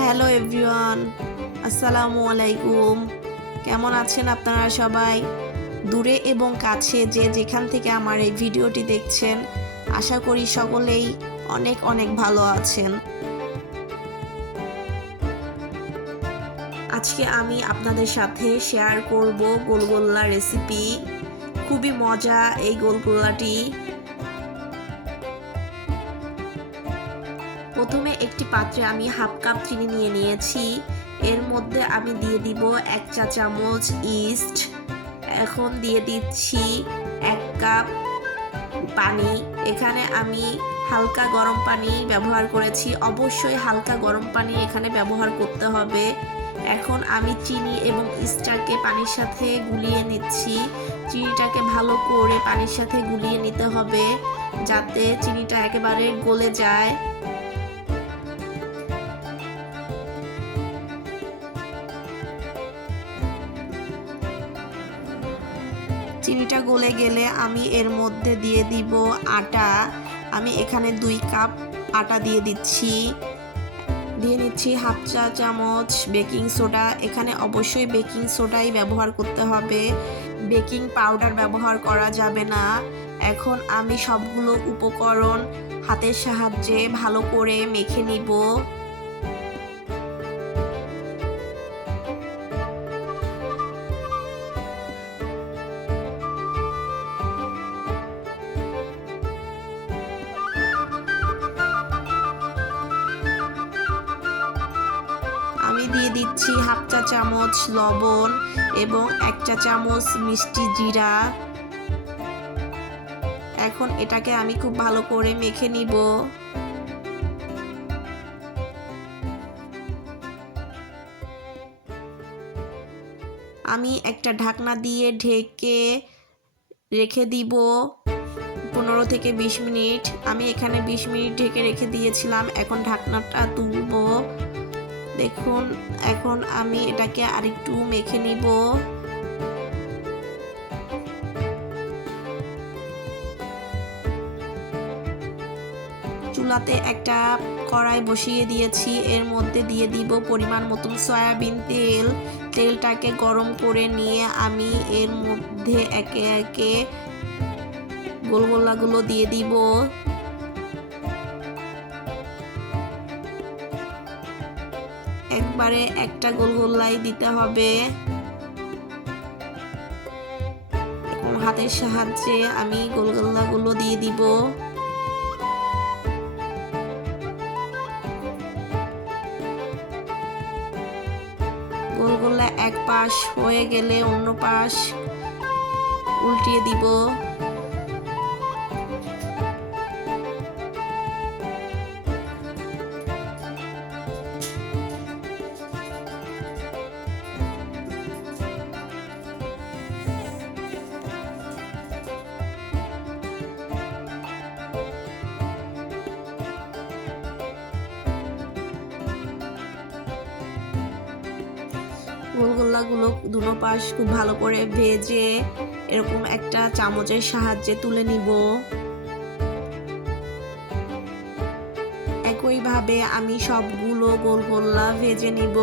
Hello everyone, আসসালামু আলাইকুম। কেমন আছেন আপনারা সবাই? দূরে এবং কাছে যে যেখান থেকে আমার এই ভিডিওটি দেখছেন, আশা করি সকলেই অনেক অনেক ভালো আছেন। আজকে আমি আপনাদের সাথে শেয়ার করব গোলগোল্লা রেসিপি খুবই মজা এই গোলগোল্লাটি। প্রথমে একটি পাত্রে আমি হাফ কাপ চিনি নিয়ে নিয়েছি। এর মধ্যে আমি দিয়ে দিব এক চা চামচ ইস্ট। এখন দিয়ে দিচ্ছি এক কাপ পানি। এখানে আমি হালকা গরম পানি ব্যবহার করেছি। অবশ্যই হালকা গরম পানি এখানে ব্যবহার করতে হবে। এখন আমি চিনি এবং ইস্টারকে পানির সাথে গুলিয়ে নিচ্ছি। চিনিটাকে ভালো করে পানির সাথে গুলিয়ে নিতে হবে যাতে চিনিটা একেবারে গলে যায়। চিনিটা গলে গেলে আমি এর মধ্যে দিয়ে দিব আটা। আমি এখানে দুই কাপ আটা দিয়ে দিচ্ছি। দিয়ে নিচ্ছি হাফ চা চামচ বেকিং সোডা। এখানে অবশ্যই বেকিং সোডাই ব্যবহার করতে হবে। বেকিং পাউডার ব্যবহার করা যাবে না। এখন আমি সবগুলো উপকরণ হাতের সাহায্যে ভালো করে মেখে নিব। দিয়ে দিচ্ছি হাফ চা চামচ লবণ এবং এক চা চামচ মিষ্টি জিরা। এখন এটাকে আমি খুব ভালো করে মেখে নিব। আমি একটা ঢাকনা দিয়ে ঢেকে রেখে দিব পনেরো থেকে বিশ মিনিট। আমি এখানে বিশ মিনিট ঢেকে রেখে দিয়েছিলাম, এখন ঢাকনাটা তুলব। দেখুন, এখন আমি এটাকে আরেকটু মেখে নিব। চুলাতে একটা কড়াই বসিয়ে দিয়েছি। এর মধ্যে দিয়ে দিব পরিমাণ মতন সয়াবিন তেল। তেলটাকে গরম করে নিয়ে আমি এর মধ্যে একে একে গোলগোল্লাগুলো দিয়ে দিব। একবারে একটা গোল গোলগোল্লাই দিতে হবে। হাতের সাহায্যে আমি গোলগোল্লাগুলো দিয়ে দিব। গোলগোল্লা এক পাশ হয়ে গেলে অন্য পাশ উল্টিয়ে দিব। গোলগোল্লাগুলো দুনো পাশ খুব ভালো করে ভেজে এরকম একটা চামচের সাহায্যে তুলে নিব। একইভাবে আমি সবগুলো গোলগোল্লা ভেজে নিব।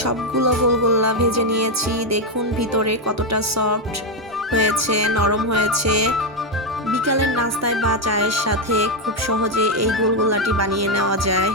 সবগুলো গোলগোল্লা ভেজে নিয়েছি। দেখুন ভিতরে কতটা সফট হয়েছে, নরম হয়েছে। বিকালের নাস্তায় বা চায়ের সাথে খুব সহজে এই গোলগোল্লাটি বানিয়ে নেওয়া যায়।